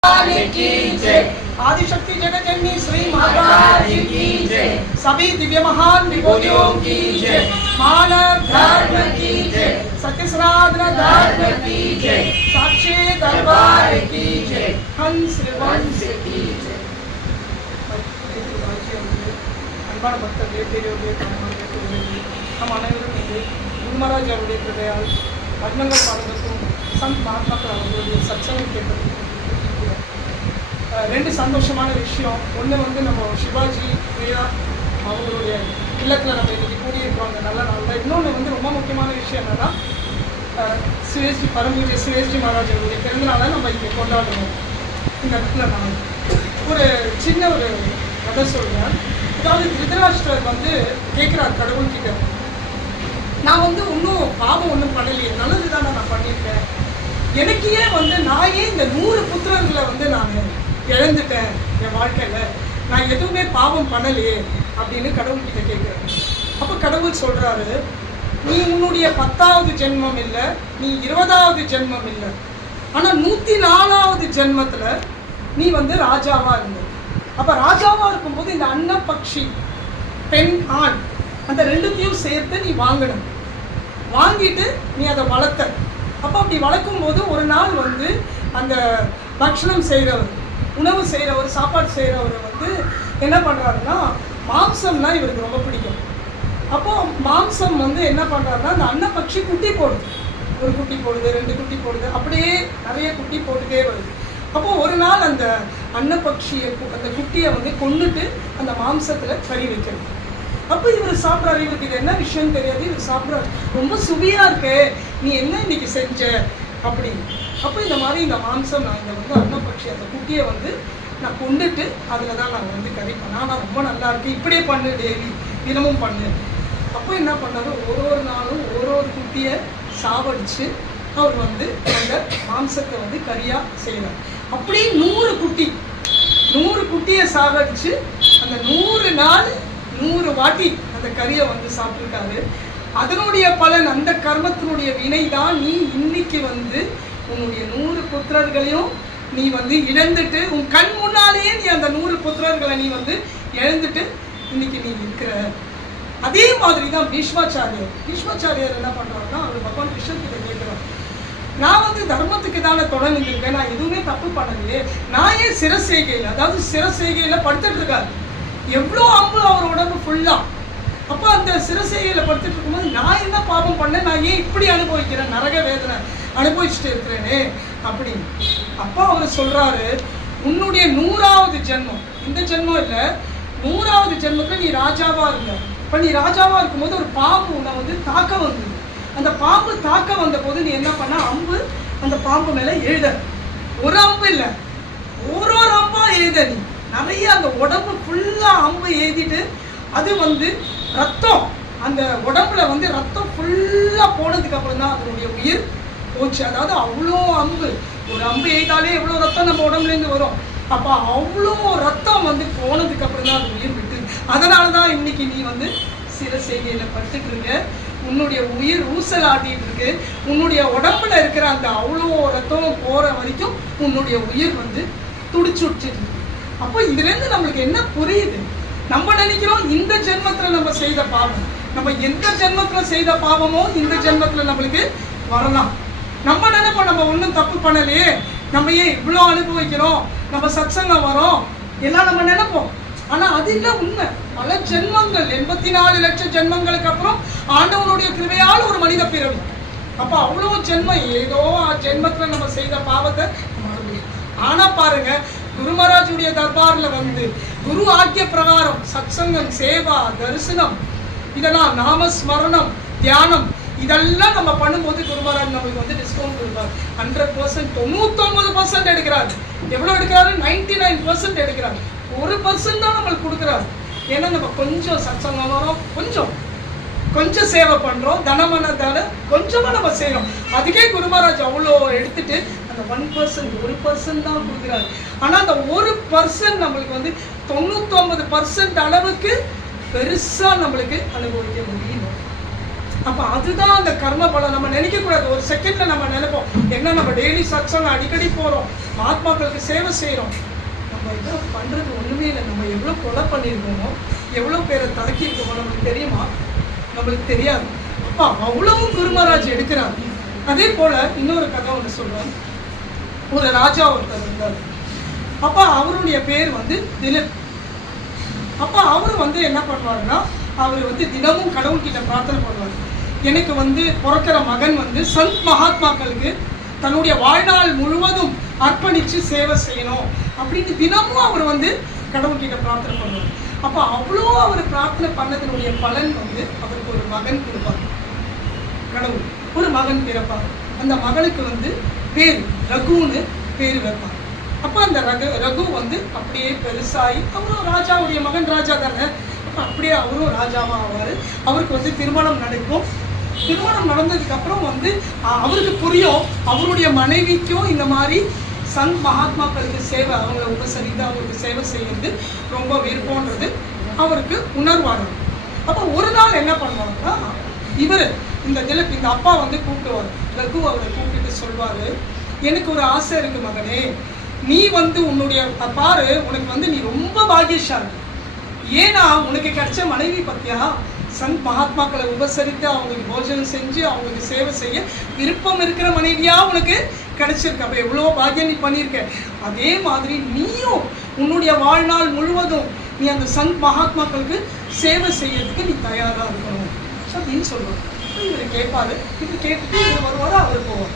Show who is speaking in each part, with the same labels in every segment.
Speaker 1: भवानी की जय
Speaker 2: आदिशक्ति जगजननी श्री
Speaker 1: माता
Speaker 2: माता
Speaker 1: जी की जय
Speaker 2: सभी दिव्य महान विभूतियों की जय मानव
Speaker 1: धर्म की जय
Speaker 2: सत्यसनातन
Speaker 1: धर्म
Speaker 2: धर्म
Speaker 1: की जय
Speaker 2: साक्षी
Speaker 1: दरबार
Speaker 2: दरबार
Speaker 1: की जय
Speaker 2: हंस
Speaker 1: वंश
Speaker 2: वंश
Speaker 1: की जय
Speaker 2: அன்பான பக்தர்களே பெரியவர்களே தாய்மார்களே குழந்தைகளே நம் அனைவரும் இன்று குருமராஜ் அவருடைய கிருதையால் வண்ணங்கள் பாடலுக்கும் சந்த் மகாத்மாக்கள் அவர்களுடைய சச்சங்கம் கேட்பதற்கு அஹ், ரெண்டு சந்தோஷமான விஷயம். ஒன்று வந்து நம்ம சிவாஜி பிரியா அவங்களுடைய இல்லத்தில் நம்ம இன்னைக்கு கூடியிருக்கோம் அந்த நல்ல நாளில். இன்னொன்று வந்து ரொம்ப முக்கியமான விஷயம் என்னென்னா அஹ், சிவேஸ்ரீ பரம்பூஜை சிவேஸ்ரீ மகாராஜ் அவருடைய பிறந்தநாளை நம்ம இங்கே கொண்டாடுவோம். இந்த இடத்துல நான் ஒரு சின்ன ஒரு கதை சொல்கிறேன் அதாவது திருதராஷ்டிரர் வந்து கேட்குறார் கடவுள்கிட்ட நான் வந்து ஒன்றும் பாவம் ஒன்றும் பண்ணலையே. நல்லது தானே நான் பண்ணியிருக்கேன். எனக்கு ஏன் வந்து நான் ஏன் இந்த நூறு புத்திரர்களை வந்து நான் இழந்துட்டேன் என் வாழ்க்கையில். நான் எதுவுமே பாவம் பண்ணலையே அப்படின்னு கடவுள்கிட்ட கேட்குறேன். அப்போ கடவுள் சொல்கிறாரு நீ உன்னுடைய பத்தாவது ஜென்மம் இல்லை நீ இருபதாவது ஜென்மம் இல்லை. ஆனால் நூற்றி நாலாவது ஜென்மத்தில் நீ வந்து ராஜாவாக இருந்த. அப்போ ராஜாவாக இருக்கும்போது இந்த அன்ன பக்ஷி பெண் ஆண் அந்த ரெண்டுத்தையும் சேர்த்து நீ வாங்கணும். வாங்கிட்டு நீ அதை வளர்த்த அப்போ அப்படி வளர்க்கும் போது ஒரு நாள் வந்து அந்த பக்ஷணம் செய்கிறவர் உணவு செய்கிறவர் சாப்பாடு செய்கிறவர் வந்து என்ன பண்ணுறாருன்னா மாம்சம்னா இவருக்கு ரொம்ப பிடிக்கும். அப்போ மாம்சம் வந்து என்ன பண்ணுறாருன்னா அந்த அன்னப்பட்சி குட்டி போடுது. ஒரு குட்டி போடுது ரெண்டு குட்டி போடுது அப்படியே நிறைய குட்டி போட்டுட்டே வருது. அப்போ ஒரு நாள் அந்த அன்னப்பட்சியை அந்த குட்டியை வந்து கொண்டுட்டு அந்த மாம்சத்தில் கறி வைக்கிறது. அப்போ இவர் சாப்பிட்றாரு. இவருக்கு இது என்ன விஷயம் தெரியாது. இவர் சாப்பிட்றாரு. ரொம்ப சுவையாக இருக்கு. நீ என்ன இன்னைக்கு செஞ்ச? அப்படின்னு. அப்போ இந்த மாதிரி இந்த மாம்சம் நான் இதை வந்து அன்னப்பட்சி அந்த குட்டியை வந்து நான் கொண்டுட்டு அதில் தான் நான் வந்து கறி பண்ணேன். ஆனால் ரொம்ப நல்லா இருக்கு. இப்படியே பண்ணு டெய்லி. தினமும் பண்ணு. அப்போ என்ன பண்ணாரு? ஒரு ஒரு நாளும் ஒரு ஒரு குட்டியை சாவடிச்சு அவர் வந்து அந்த மாம்சத்தை வந்து கறியாக செய்யறார். அப்படியே நூறு குட்டி நூறு குட்டியை சாகடிச்சு அந்த நூறு நாள் நூறு வாட்டி அந்த கறியை வந்து சாப்பிட்டுருக்காரு. அதனுடைய பலன் அந்த கர்மத்தினுடைய வினை தான் நீ இன்னைக்கு வந்து உன்னுடைய நூறு புத்திரர்களையும் நீ வந்து இழந்துட்டு உன் கண் முன்னாலேயே நீ அந்த நூறு புத்திரர்களை நீ வந்து இழந்துட்டு இன்னைக்கு நீ இருக்கிற. அதே மாதிரி தான் பீஷ்மாச்சாரியர். பீஷ்மாச்சாரியர் என்ன பண்ணுறாருன்னா அவர் பகவான் கிருஷ்ணன் கிட்ட நான் வந்து தர்மத்துக்கு தானே தொடர்ந்து இருக்கேன் நான் எதுவுமே தப்பு பண்ணலையே. நான் ஏன் சிரசேகையில் அதாவது சிரசேகையில படுத்துட்டு இருக்காரு? எவ்வளோ அம்பு அவர் உடம்பு ஃபுல்லா அப்போ அந்த சிரசேகையில படுத்துட்டு இருக்கும்போது நான் என்ன பாவம் பண்ணேன்? நான் ஏன் இப்படி அனுபவிக்கிறேன்? நரக வேதனை. அனுபவிச்சுட்டு இருக்கிறேனே அப்படின்னு. அப்பா அவர் சொல்றாரு உன்னுடைய நூறாவது ஜென்மம். இந்த ஜென்மம் இல்லை நூறாவது ஜென்மத்தில் நீ ராஜாவா இருந்த. இப்ப நீ ராஜாவா இருக்கும்போது ஒரு பாம்பு உன்னை வந்து தாக்க வந்தது. அந்த பாம்பு தாக்க வந்த போது நீ என்ன பண்ண? அம்பு அந்த பாம்பு மேல எழுத. ஒரு அம்பு இல்லை ஒரு ஒரு அம்பா எழுத நீ. நிறைய அந்த உடம்பு ஃபுல்லா அம்பு எழுதிட்டு அது வந்து ரத்தம். அந்த உடம்புல வந்து ரத்தம் ஃபுல்லா போனதுக்கு அப்புறம் தான் அதனுடைய உயிர் போச்சு. அதாவது அவ்வளோ அம்பு. ஒரு அம்பு எய்தாலே எவ்வளோ ரத்தம் நம்ம உடம்புலேருந்து வரும். அப்போ அவ்வளோ ரத்தம் வந்து போனதுக்கு அப்புறம் தான் அது உயிர் விட்டு. அதனால தான் இன்னைக்கு நீ வந்து சில செய்கையில் படுத்துட்டு இருக்க. உன்னுடைய உயிர் ஊசலாடிட்டு இருக்கு. உன்னுடைய உடம்புல இருக்கிற அந்த அவ்வளோ ரத்தம் போகிற வரைக்கும் உன்னுடைய உயிர் வந்து துடிச்சுட்டு இருக்கு அப்போ இதுலேருந்து நம்மளுக்கு என்ன புரியுது? நம்ம நினைக்கிறோம் இந்த ஜென்மத்தில் நம்ம செய்த பாவம். நம்ம எந்த ஜென்மத்தில் செய்த பாவமோ இந்த ஜென்மத்தில் நம்மளுக்கு வரலாம். நம்ம நினைப்போம் நம்ம ஒன்றும் தப்பு பண்ணலையே. நம்ம ஏன் இவ்வளோ அனுபவிக்கிறோம்? நம்ம சத்சங்கம் வரோம்? எல்லாம் நம்ம நினைப்போம். ஆனா அது இல்லை உண்மை. பல ஜென்மங்கள் எண்பத்தி நாலு லட்சம் ஜென்மங்களுக்கு அப்புறம் ஆண்டவனுடைய கிருமையால் ஒரு மனித பிறவி. அப்போ அவ்வளோ ஜென்மம் ஏதோ ஜென்மத்துல நம்ம செய்த பாவத்தை மறந்துடும் ஆனா பாருங்க குருமராஜுடைய தர்பாரில் தர்பார்ல வந்து குரு ஆக்கிய பிரகாரம் சத்சங்கம் சேவா தரிசனம் இதெல்லாம் நாம ஸ்மரணம் தியானம் இதெல்லாம் நம்ம பண்ணும்போது குருமராஜ் நம்மளுக்கு வந்து டிஸ்கவுண்ட் ஹண்ட்ரட் பர்சன்ட் தொண்ணூத்தொன்பது பர்சன்ட் எடுக்கிறாரு. எவ்வளவு எடுக்கிறாரு? நைன்டி நைன் பர்சன்ட் எடுக்கிறாரு. ஒரு பர்சன்ட் தான் நம்மளுக்கு கொடுக்குறாரு. ஏன்னா நம்ம கொஞ்சம் சச்சங்கம் வரோம் கொஞ்சம். கொஞ்சம் சேவை பண்றோம். தனமன தன கொஞ்சமா நம்ம செய்யறோம். அதுக்கே குருமராஜ் அவ்வளோ எடுத்துட்டு அந்த ஒன் பர்சன்ட் ஒரு பர்சன்ட் தான் கொடுக்குறாரு. ஆனா அந்த ஒரு பர்சன்ட் நம்மளுக்கு வந்து தொண்ணூத்தொன்பது பர்சன்ட் அளவுக்கு பெருசா நம்மளுக்கு அனுபவிக்க முடியும் அப்போ அதுதான் அந்த கர்ம பலம் நம்ம நினைக்கக்கூடாது. ஒரு செகண்ட்ல நம்ம நினைப்போம். என்ன நம்ம டெய்லி சத்சங்கம் அடிக்கடி போகிறோம் மகாத்மாக்களுக்கு சேவை செய்கிறோம் நம்ம இதை பண்ணுறது ஒன்றுமே இல்லை. நம்ம எவ்வளோ கொலை பண்ணியிருக்கோமோ எவ்வளோ பேரை தாக்கியிருக்கோமோ நம்மளுக்கு தெரியுமா? நம்மளுக்கு தெரியாது. அப்பா அவ்வளவும் குருமராஜ் எடுக்கிறார். அதே போல இன்னொரு கதை ஒன்று சொல்கிறேன் ஒரு ராஜா ஒருத்தர் இருந்தார். அப்பா அவருடைய பேர் வந்து திலீப். அப்பா அவர் வந்து என்ன பண்ணுவாருன்னா அவர் வந்து தினமும் கடவுள்கிட்ட பிரார்த்தனை பண்ணுவார். எனக்கு வந்து பிறக்கிற மகன் வந்து சந்த் மகாத்மாக்களுக்கு தன்னுடைய வாழ்நாள் முழுவதும் அர்ப்பணிச்சு சேவை செய்யணும் அப்படின்னு தினமும் அவர் வந்து கடவுள்கிட்ட பிரார்த்தனை பண்ணுவார். அப்ப அவ்வளோ அவர் பிரார்த்தனை பண்ணதனுடைய பலன் வந்து அவருக்கு ஒரு மகன் கொடுப்பார். கடவுள் ஒரு மகன் பிறப்பார். அந்த மகனுக்கு வந்து பேர் ரகுன்னு பேர் வைப்பார். அப்போ அந்த ரகு ரகு வந்து அப்படியே பெருசாகி அவரும் ராஜாவுடைய மகன் ராஜா தானே. அப்போ அப்படியே அவரும் ராஜாவாக ஆவார் அவருக்கு வந்து திருமணம் நடக்கும். திருமணம் நடந்ததுக்கு அப்புறம் வந்து அவருக்கு புரியும். அவருடைய மனைவிக்கும் இந்த மாதிரி சங் மகாத்மாக்களுக்கு சேவை அவங்கள உபசரித்து அவங்களுக்கு சேவை செய்யறது ரொம்ப விருப்பம்ன்றது அவருக்கு உணர்வாங்க அப்போ ஒரு நாள் என்ன பண்ணுவாங்கன்னா இவர் இந்த திலப் இந்த அப்பா வந்து கூப்பிடுவார். ரகு அவரை கூப்பிட்டு சொல்வாரு எனக்கு ஒரு ஆசை இருக்கு மகனே. நீ வந்து உன்னுடைய பாரு உனக்கு வந்து நீ ரொம்ப பாக்கியசாலி. ஏன்னா உனக்கு கிடைச்ச மனைவி பத்தியா? சங் மகாத்மாக்களை உபசரித்து அவங்களுக்கு போஜனம் செஞ்சு அவங்களுக்கு சேவை செய்ய விருப்பம் இருக்கிற மனைவியாக உனக்கு கிடைச்சிருக்கு. அப்போ எவ்வளோ பாக்கியம் நீ பண்ணியிருக்க. அதே மாதிரி நீயும் உன்னுடைய வாழ்நாள் முழுவதும் நீ அந்த சங் மகாத்மாக்களுக்கு சேவை செய்யறதுக்கு நீ தயாராக இருக்கணும். அப்படின்னு சொல்லுவோம் இவர் கேட்பாரு. இது கேட்டுட்டு இவர் வருவாரு? அவர் போவார்.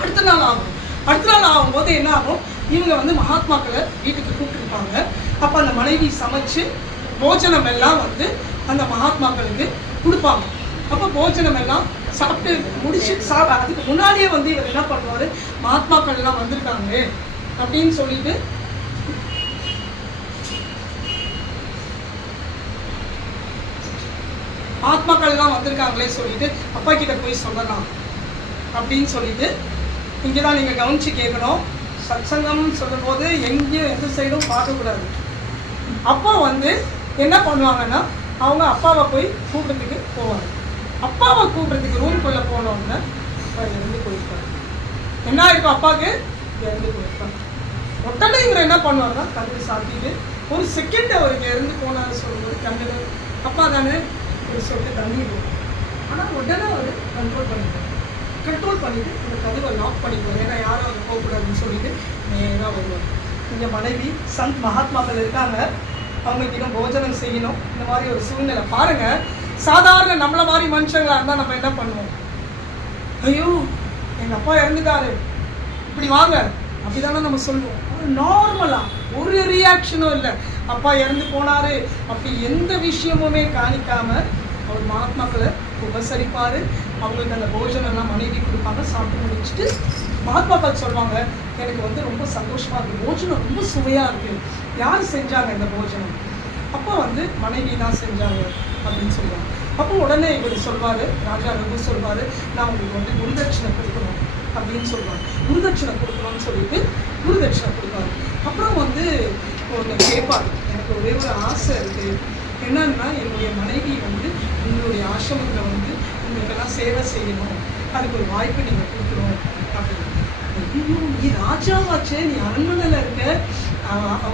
Speaker 2: அடுத்த நாள் ஆகும். அடுத்த நாள் ஆகும்போது என்ன ஆகும்? இவங்க வந்து மகாத்மாக்களை வீட்டுக்கு கூப்பிட்டுருப்பாங்க அப்போ அந்த மனைவி சமைச்சு போஜனம் எல்லாம் வந்து அந்த மகாத்மாக்களுக்கு கொடுப்பாங்க. அப்போ போஜனம் எல்லாம் சாப்பிட்டு முடிச்சு சாப்பிட அதுக்கு முன்னாடியே வந்து இவர் என்ன பண்ணுவார்? மகாத்மாக்கள் எல்லாம் வந்திருக்காங்க அப்படின்னு சொல்லிட்டு ஆத்மாக்கள் எல்லாம் வந்திருக்காங்களே சொல்லிட்டு அப்பா கிட்ட போய் சொல்லலாம் அப்படின்னு சொல்லிட்டு இங்கே தான் நீங்கள் கவனிச்சு கேட்கணும். சத்சங்கம்னு சொல்லும்போது எங்கேயும் எந்த சைடும் பார்க்கக்கூடாது. அப்போ வந்து என்ன பண்ணுவாங்கன்னா அவங்க அப்பாவை போய் கூப்பிட்றதுக்கு போவாங்க. அப்பாவை கூப்பிட்றதுக்கு ரூம்குள்ளே போனோம்னா அவர் இறந்து போயிருப்பாரு. என்ன ஆயிருக்கும் அப்பாவுக்கு இறந்து போயிருப்பாங்க உடனே இவர் என்ன பண்ணுவாருன்னா கண்ணு சாத்திட்டு ஒரு செகண்ட் அவருக்கு இறந்து போனார் சொல்லும்போது கண்ணு அப்பா தானே ஒரு சொட்டு தண்ணி ஆனால் உடனே அவர் கண்ட்ரோல் பண்ணிட்டார் கண்ட்ரோல் பண்ணிட்டு இந்த கதவை லாக் பண்ணிக்குவார் ஏன்னா யாரும் அங்கே போகக்கூடாதுன்னு சொல்லிட்டு நேராக வருவார். இங்கே மனைவி சந்த் மகாத்மாக்கள் இருக்காங்க. அவங்களுக்கு இன்னும் போஜனம் செய்யணும். இந்த மாதிரி ஒரு சூழ்நிலை. பாருங்க சாதாரண நம்மளை மாதிரி மனுஷங்களாக இருந்தால் நம்ம என்ன பண்ணுவோம்? ஐயோ எங்கள் அப்பா இறந்துட்டாரு. இப்படி வாங்க. அப்படிதானே நம்ம சொல்லுவோம். நார்மலாக ஒரு ரியாக்ஷனும் இல்லை. அப்பா இறந்து போனாரு. அப்படி எந்த விஷயமுமே காணிக்காம அவர் மகாத்மாக்களை உபசரிப்பாரு. அவங்களுக்கு அந்த போஜனம்லாம் மனைவி கொடுப்பாங்க. சாப்பிட்டு முடிச்சுட்டு மகாத்மாக்கள் சொல்லுவாங்க எனக்கு வந்து ரொம்ப சந்தோஷமாக இருக்குது போஜனம் ரொம்ப சுவையாக இருக்குது யார் செஞ்சாங்க இந்த போஜனம்? அப்போ வந்து மனைவி தான் செஞ்சாங்க அப்படின்னு சொல்லுவாங்க. அப்போ உடனே இவர் சொல்வார் ராஜா ரகு சொல்வார் நான் உங்களுக்கு வந்து குருதட்சிணை கொடுக்கணும் அப்படின்னு சொல்லுவாங்க குருதட்சிணை கொடுக்கணும்னு சொல்லிட்டு குருதட்சிணை கொடுப்பாரு. அப்புறம் வந்து ஒன்று கேட்பார் எனக்கு ஒரே ஒரு ஆசை இருக்குது என்னன்னா என்னுடைய மனைவி வந்து உங்களுடைய ஆசிரமத்தில் வந்து உங்களுக்கெல்லாம் சேவை செய்யணும். அதுக்கு ஒரு வாய்ப்பு நீங்கள் கொடுக்கணும். அப்படின்னு ஐயோ நீ ராஜாவாச்சே நீ அரண்மனையில் இருக்க.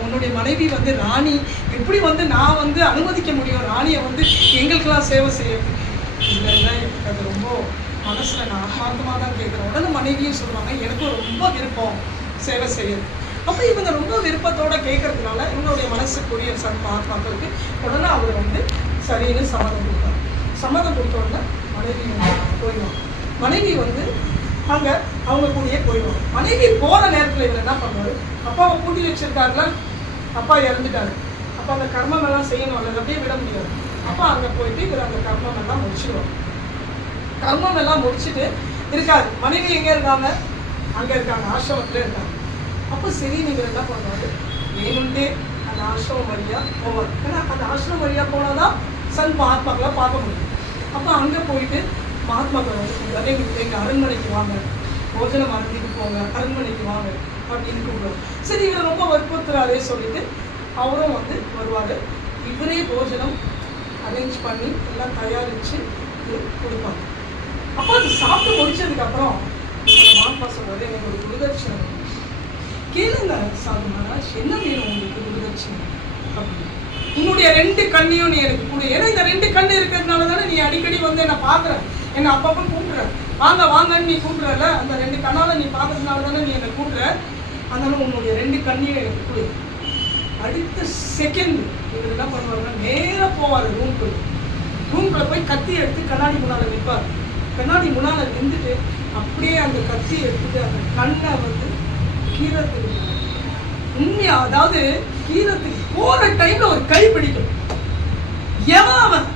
Speaker 2: உன்னுடைய மனைவி வந்து ராணி. எப்படி வந்து நான் வந்து அனுமதிக்க முடியும்? ராணியை வந்து எங்களுக்கெல்லாம் சேவை செய்யறது. இல்லை எனக்கு அது ரொம்ப மனசில் நான் ஆத்மார்த்தமாக தான் கேட்குறேன் உடனே மனைவியும் சொல்லுவாங்க எனக்கும் ரொம்ப விருப்பம் சேவை செய்யறது. அப்போ இவங்க ரொம்ப விருப்பத்தோட கேட்கறதுனால இவங்களுடைய மனசுக்குரிய சன் ஆத்மாக்களுக்கு உடனே அவர் வந்து சரின்னு சம்மதம் கொடுப்பார். சம்மதம் கொடுத்த உடனே மனைவி போயிடுவாங்க. மனைவி வந்து அங்கே அவங்க கூடயே போயிடுவாங்க. மனைவி போகிற நேரத்தில் இவர் என்ன பண்ணுவாரு? அப்பாவை கூட்டி வச்சிருக்காருல அப்பா இறந்துட்டாரு. அப்போ அந்த கர்மம் எல்லாம் செய்யணும் அல்லது அப்படியே விட முடியாது. அப்பா அங்கே போயிட்டு இவர் அந்த கர்மம் எல்லாம் முடிச்சிடுவார். கர்மம் எல்லாம் முடிச்சிட்டு இருக்காரு. மனைவி எங்கே இருக்காங்க? அங்கே இருக்காங்க ஆசிரமத்தில் இருக்காங்க. அப்போ சரி நீங்கள் என்ன பண்ணுவாரு? வேணும்ட்டே அந்த ஆசிரமம் வழியாக போவார். ஏன்னா அந்த ஆசிரமம் வழியாக போனால் தான் சன் மகாத்மாக்களை பார்க்க முடியும். அப்போ அங்கே போயிட்டு மகாத்மாக்கள் வந்து கூப்பிடுவாரு எங்கள் அரண்மனைக்கு வாங்க. போஜனம் அருந்திட்டு போங்க. அரண்மனைக்கு வாங்க அப்படின்னு கூப்பிடுவோம் சரி இவர் ரொம்ப வற்புறுத்துறாரே சொல்லிட்டு அவரும் வந்து வருவார். இவரே போஜனம் அரேஞ்ச் பண்ணி எல்லாம் தயாரித்து கொடுப்பாங்க. அப்போ அது சாப்பிட்டு முடிச்சதுக்கப்புறம் அந்த சொல்கிறது எனக்கு ஒரு குருதட்சணை கேளுங்க சாது மகாராஜ் என்ன வேணும் உங்களுக்கு குருதட்சணை அப்படின்னு. உன்னுடைய ரெண்டு கண்ணையும் நீ எனக்கு கொடு. ஏன்னா இந்த ரெண்டு கண்ணு இருக்கிறதுனால தானே நீ அடிக்கடி வந்து என்னை பார்க்குற. என்னை அப்பப்போ கூப்பிடுற. வாங்க வாங்கன்னு நீ கூப்பிடுறல அந்த ரெண்டு கண்ணால் நீ பார்க்கறதுனால தானே நீ என்னை கூப்பிடுற. அதனால உன்னுடைய ரெண்டு கண்ணையும் எனக்கு கொடு. அடுத்த செகண்ட் இவர் என்ன பண்ணுவாருன்னா நேராக போவார் ரூம்குள்ள ரூம்குள்ள போய் கத்தி எடுத்து கண்ணாடி முன்னால் நிற்பார் கண்ணாடி முன்னால் நின்றுட்டு அப்படியே அந்த கத்தி எடுத்துட்டு அந்த கண்ணை வந்து கீரத்துக்கு உண்மையா அதாவது கீரத்துக்கு போகிற டைம்ல ஒரு கை பிடிக்கும். எவன் அவன்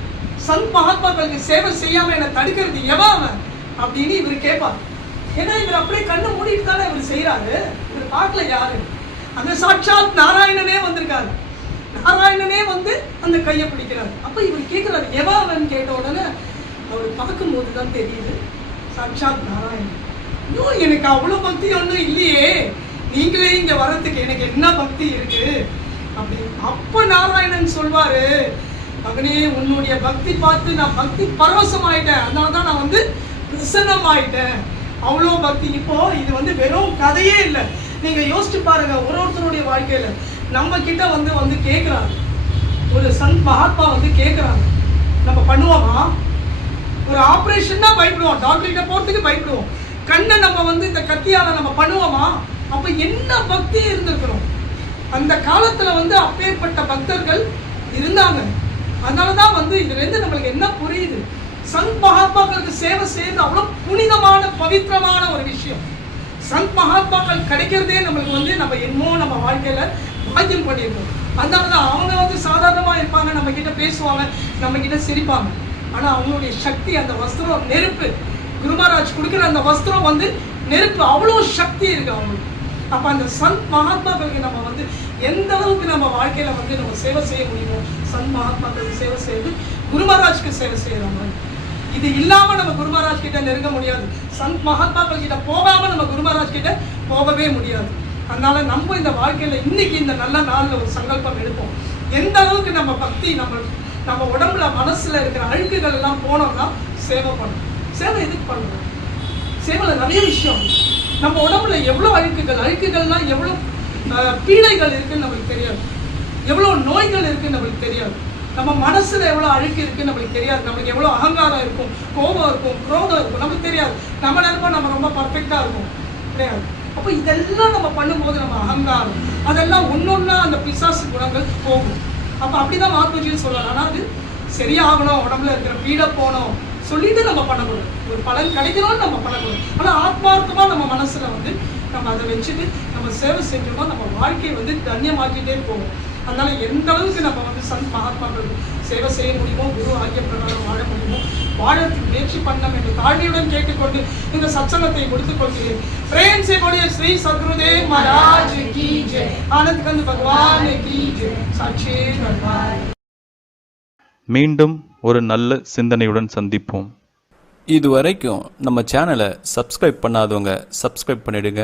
Speaker 2: சந்த் மகாத்மாக்களுக்கு சேவை செய்யாம என்னை தடுக்கிறது எவன் அவன்? அப்படின்னு இவர் கேட்பார் ஏன்னா இவர் அப்படியே கண்ணை மூடிட்டு தானே இவர் செய்யறாரு இவர் பார்க்கல யாரு? அந்த சாட்சாத் நாராயணனே வந்திருக்காரு. நாராயணனே வந்து அந்த கையை பிடிக்கிறார். அப்ப இவர் கேட்கிறாரு எவன் அவன்? கேட்ட உடனே அவர் பார்க்கும்போது தான் தெரியுது சாட்சாத் நாராயணன். ஐயோ எனக்கு அவ்வளோ பக்தி ஒன்றும் இல்லையே. நீங்களே இங்க வர்றதுக்கு எனக்கு என்ன பக்தி இருக்கு? அப்படி அப்ப நாராயணன் சொல்வாரு மகனே உன்னுடைய பக்தி பார்த்து நான் பக்தி பரவசமாயிட்டேன். அதனால தான் நான் வந்து பிரசன்னமாயிட்டேன். அவ்வளோ பக்தி. இப்போ இது வந்து வெறும் கதையே இல்லை. நீங்கள் யோசிச்சு பாருங்க ஒரு ஒருத்தருடைய வாழ்க்கையில் நம்ம கிட்ட வந்து வந்து கேட்குறாங்க ஒரு சன் மகாத்மா வந்து கேட்குறாங்க நம்ம பண்ணுவோமா? ஒரு ஆப்ரேஷன் தான் பயப்படுவோம். டாக்டர் கிட்ட போறதுக்கு பயப்படுவோம். கண்ணை நம்ம வந்து இந்த கத்தியால நம்ம பண்ணுவோமா? அப்போ என்ன பக்தி இருந்திருக்கிறோம்? அந்த காலத்தில் வந்து அப்பேற்பட்ட பக்தர்கள் இருந்தாங்க. அதனால தான் வந்து இதுலேருந்து நம்மளுக்கு என்ன புரியுது? சந்த் மகாத்மாக்களுக்கு சேவை செய்யறது அவ்வளோ புனிதமான பவித்திரமான ஒரு விஷயம். சந்த் மகாத்மாக்கள் கிடைக்கிறதே நம்மளுக்கு வந்து நம்ம என்னமோ நம்ம வாழ்க்கையில் பாக்கியம் பண்ணியிருக்கோம். அதனாலதான் அவங்க வந்து சாதாரணமாக இருப்பாங்க நம்ம கிட்ட பேசுவாங்க நம்ம கிட்ட சிரிப்பாங்க. ஆனால் அவங்களுடைய சக்தி அந்த வஸ்திரம் நெருப்பு. குருமராஜ் கொடுக்குற அந்த வஸ்திரம் வந்து நெருப்பு. அவ்வளோ சக்தி இருக்கு அவங்களுக்கு. அப்போ அந்த சந்த் மகாத்மாக்களுக்கு நம்ம வந்து எந்த அளவுக்கு நம்ம வாழ்க்கையில வந்து நம்ம சேவை செய்ய முடியுமோ சன் மகாத்மாக்களுக்கு சேவை செய்வது குருமராஜ்க்கு சேவை செய்யற மாதிரி இது இல்லாம நம்ம குருமராஜ் கிட்ட நெருங்க முடியாது. சந்த் மகாத்மாக்கள் கிட்ட போகாம நம்ம குருமராஜ் கிட்ட போகவே முடியாது. அதனால நம்ம இந்த வாழ்க்கையில இன்னைக்கு இந்த நல்ல நாள்ல ஒரு சங்கல்பம் எடுப்போம். எந்த அளவுக்கு நம்ம பக்தி நம்ம நம்ம உடம்புல மனசுல இருக்கிற அழுக்குகள் எல்லாம் போனோம்னா சேவை பண்ணணும் சேவை எதுக்கு பண்ணணும் சேவையில் நிறைய விஷயம். நம்ம உடம்புல எவ்வளோ அழுக்குகள் அழுக்குகள்னா எவ்வளவு பீடைகள் இருக்குன்னு நம்மளுக்கு தெரியாது. எவ்வளோ நோய்கள் இருக்குன்னு நம்மளுக்கு தெரியாது. நம்ம மனசுல எவ்வளோ அழுக்கு இருக்குன்னு நம்மளுக்கு தெரியாது. நம்மளுக்கு எவ்வளோ அகங்காரம் இருக்கும் கோபம் இருக்கும் குரோதம் இருக்கும் நம்மளுக்கு தெரியாது. நம்ம நினைப்போம் நம்ம ரொம்ப பர்ஃபெக்டாக இருக்கும் கிடையாது. அப்போ இதெல்லாம் நம்ம பண்ணும்போது நம்ம அகங்காரம் அதெல்லாம் ஒன்னொன்னா அந்த பிசாசு குணங்கள் போகும். அப்போ அப்படிதான் மாத்மஜியும் சொல்லலாம் ஆனால் அது சரியாகணும் உடம்புல இருக்கிற பீடை போகணும் சொல்லிட்டு நம்ம பண்ணக்கூடாது. ஒரு பலன் கிடைக்கணும்னு நம்ம பண்ணக்கூடாது. ஆனால் ஆத்மார்த்தமாக நம்ம மனசில் வந்து நம்ம அதை வச்சுட்டு நம்ம சேவை செஞ்சோம்னா நம்ம வாழ்க்கையை வந்து தன்யமாக்கிட்டே போவோம் அதனால எந்த அளவுக்கு நம்ம வந்து சந்த் மகாத்மாக்களுக்கு சேவை செய்ய முடியுமோ குரு ஆகிய பிரகாரம் வாழ முடியுமோ வாழறதுக்கு முயற்சி பண்ணோம் என்று தாழ்மையுடன் கேட்டுக்கொண்டு இந்த சத்சங்கத்தை முடித்துக் கொள்கிறேன் பிரேம் से बोलिए श्री सदगुरुदेव महाराज की जय आनंद कंद भगवान की जय साक्षी दरबार
Speaker 3: மீண்டும் ஒரு நல்ல சிந்தனையுடன் சந்திப்போம்
Speaker 4: இதுவரைக்கும் நம்ம சேனலை சப்ஸ்கிரைப் பண்ணாதவங்க சப்ஸ்கிரைப் பண்ணிடுங்க